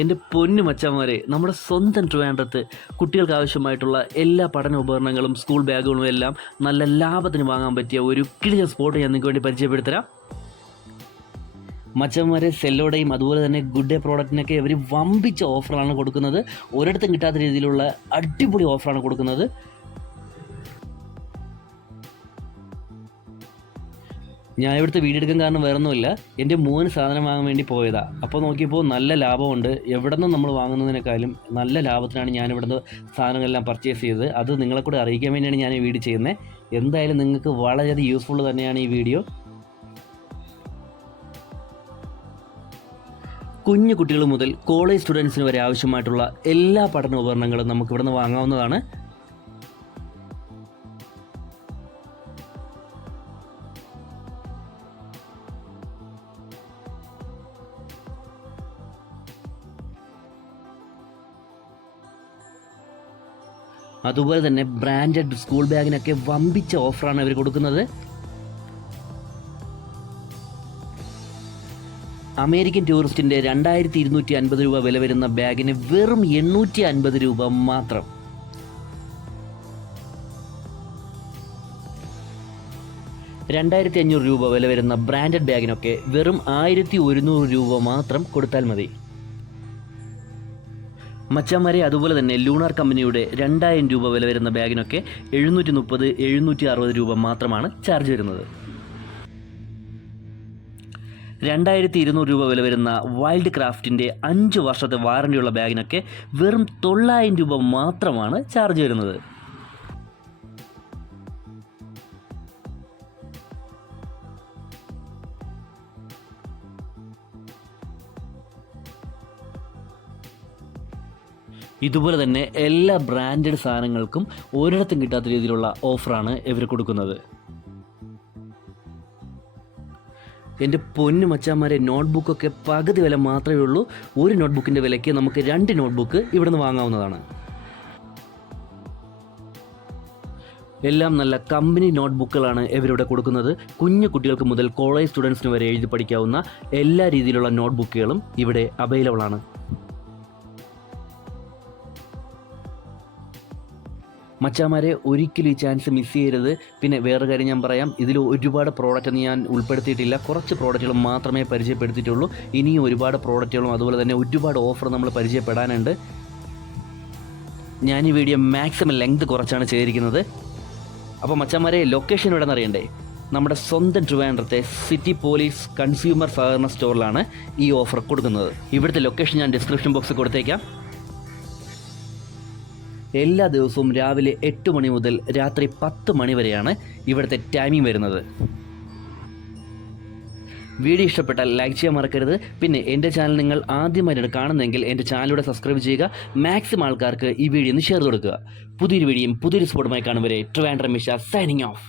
എന്റെ പൊന്നു മച്ചന്മാരെ നമ്മുടെ സ്വന്തം ട്രിവാൻഡ്രത്ത് കുട്ടികൾക്ക് ആവശ്യമായിട്ടുള്ള എല്ലാ പഠന ഉപകരണങ്ങളും സ്കൂൾ ബാഗുകളും എല്ലാം നല്ല ലാഭത്തിന് വാങ്ങാൻ പറ്റിയ ഒരു കിടിലൻ സ്പോട്ട് ഞാൻ നിങ്ങൾക്ക് വേണ്ടി പരിചയപ്പെടുത്തരാം. മച്ചന്മാരെ സെല്ലോടെയും അതുപോലെ തന്നെ ഗുഡ് ഡേ പ്രോഡക്റ്റിനൊക്കെ ഇവർ വമ്പിച്ച ഓഫറാണ് കൊടുക്കുന്നത്. ഒരിടത്തും കിട്ടാത്ത രീതിയിലുള്ള അടിപൊളി ഓഫറാണ് കൊടുക്കുന്നത്. ഞാൻ ഇവിടുത്തെ വീടെടുക്കാൻ കാരണം വേറെ ഒന്നുമില്ല എന്റെ മോന് സാധനം വാങ്ങാൻ വേണ്ടി പോയതാ. അപ്പോൾ നോക്കിയപ്പോൾ നല്ല ലാഭമുണ്ട്. എവിടെ നിന്നും നമ്മൾ വാങ്ങുന്നതിനേക്കാളും നല്ല ലാഭത്തിനാണ് ഞാൻ ഇവിടുന്ന് സാധനങ്ങളെല്ലാം പർച്ചേസ് ചെയ്തത്. അത് നിങ്ങളെ കൂടെ അറിയിക്കാൻ വേണ്ടിയാണ് ഞാൻ ഈ വീഡിയോ ചെയ്യുന്നത്. എന്തായാലും നിങ്ങൾക്ക് വളരെയധികം യൂസ്ഫുൾ തന്നെയാണ് ഈ വീഡിയോ. കുഞ്ഞു കുട്ടികൾ മുതൽ കോളേജ് സ്റ്റുഡൻസിന് വരെ ആവശ്യമായിട്ടുള്ള എല്ലാ പഠന ഉപകരണങ്ങളും നമുക്ക് ഇവിടുന്ന് വാങ്ങാവുന്നതാണ്. അതുപോലെ തന്നെ ബ്രാൻഡഡ് സ്കൂൾ ബാഗിനൊക്കെ വമ്പിച്ച ഓഫറാണ് അവർ കൊടുക്കുന്നത്. അമേരിക്കൻ ടൂറിസ്റ്റിന്റെ രണ്ടായിരത്തി ഇരുന്നൂറ്റി അൻപത് രൂപ വില വരുന്ന ബാഗിന് വെറും എണ്ണൂറ്റി അൻപത് രൂപ മാത്രം. രണ്ടായിരത്തി അഞ്ഞൂറ് രൂപ വില വരുന്ന ബ്രാൻഡഡ് ബാഗിനൊക്കെ വെറും ആയിരത്തി ഒരുന്നൂറ് രൂപ മാത്രം കൊടുത്താൽ മതി. മച്ചാമാരെ അതുപോലെ തന്നെ ലൂണാർ കമ്പനിയുടെ രണ്ടായിരം രൂപ വില വരുന്ന ബാഗിനൊക്കെ എഴുന്നൂറ്റി മുപ്പത് എഴുന്നൂറ്റി അറുപത് രൂപ മാത്രമാണ് ചാർജ് വരുന്നത്. രണ്ടായിരത്തി ഇരുന്നൂറ് രൂപ വില വരുന്ന വൈൽഡ് ക്രാഫ്റ്റിന്റെ അഞ്ച് വർഷത്തെ വാറണ്ടിയുള്ള ബാഗിനൊക്കെ വെറും തൊള്ളായിരം രൂപ മാത്രമാണ് ചാർജ് വരുന്നത്. ഇതുപോലെ തന്നെ എല്ലാ ബ്രാൻഡഡ് സാധനങ്ങൾക്കും ഒരിടത്തും കിട്ടാത്ത രീതിയിലുള്ള ഓഫറാണ് ഇവർ കൊടുക്കുന്നത്. എന്റെ പൊന്നു മച്ചാമാരെ നോട്ട്ബുക്കൊക്കെ പകുതി വില മാത്രമേ ഉള്ളൂ. ഒരു നോട്ട്ബുക്കിന്റെ വിലയ്ക്ക് നമുക്ക് രണ്ട് നോട്ട്ബുക്ക് ഇവിടെ നിന്ന് വാങ്ങാവുന്നതാണ്. എല്ലാം നല്ല കമ്പനി നോട്ട്ബുക്കുകളാണ് ഇവരിവിടെ കൊടുക്കുന്നത്. കുഞ്ഞു കുട്ടികൾക്ക് മുതൽ കോളേജ് സ്റ്റുഡൻസിന് വരെ എഴുതി പഠിക്കാവുന്ന എല്ലാ രീതിയിലുള്ള നോട്ട്ബുക്കുകളും ഇവിടെ അവൈലബിൾ ആണ്. മച്ചാമാരെ ഒരിക്കലും ഈ ചാൻസ് മിസ് ചെയ്യരുത്. പിന്നെ വേറെ കാര്യം ഞാൻ പറയാം. ഇതിൽ ഒരുപാട് പ്രോഡക്റ്റ് ഞാൻ ഉൾപ്പെടുത്തിയിട്ടില്ല. കുറച്ച് പ്രോഡക്റ്റുകൾ മാത്രമേ പരിചയപ്പെടുത്തിയിട്ടുള്ളൂ. ഇനിയും ഒരുപാട് പ്രോഡക്റ്റുകളും അതുപോലെ തന്നെ ഒരുപാട് ഓഫർ നമ്മൾ പരിചയപ്പെടാനുണ്ട്. ഞാൻ ഈ വീഡിയോ മാക്സിമം ലെങ്ത് കുറച്ചാണ് ചെയ്തിരിക്കുന്നത്. അപ്പോൾ മച്ചാമാരെ ലൊക്കേഷൻ ഇവിടെ നിന്ന് അറിയണ്ടേ? നമ്മുടെ സ്വന്തം ട്രിവാൻഡ്രത്തെ സിറ്റി പോലീസ് കൺസ്യൂമർ സഹകരണ സ്റ്റോറിലാണ് ഈ ഓഫർ കൊടുക്കുന്നത്. ഇവിടുത്തെ ലൊക്കേഷൻ ഞാൻ ഡിസ്ക്രിപ്ഷൻ ബോക്സിൽ കൊടുത്തേക്കാം. എല്ലാ ദിവസവും രാവിലെ എട്ട് മണി മുതൽ രാത്രി പത്ത് മണി വരെയാണ് ഇവിടുത്തെ ടൈമിംഗ് വരുന്നത്. വീഡിയോ ഇഷ്ടപ്പെട്ടാൽ ലൈക്ക് ചെയ്യാൻ മറക്കരുത്. പിന്നെ എന്റെ ചാനൽ നിങ്ങൾ ആദ്യമായിട്ടാണ് കാണുന്നതെങ്കിൽ എന്റെ ചാനലിലൂടെ സബ്സ്ക്രൈബ് ചെയ്യുക. മാക്സിമം ആൾക്കാർക്ക് ഈ വീഡിയോ ഒന്ന് ഷെയർ കൊടുക്കുക. പുതിയൊരു വീഡിയോയും പുതിയൊരു സ്പോട്ടുമായി കാണും വരെ ട്രിവാൻഡ്രം സൈനിങ് ഓഫ്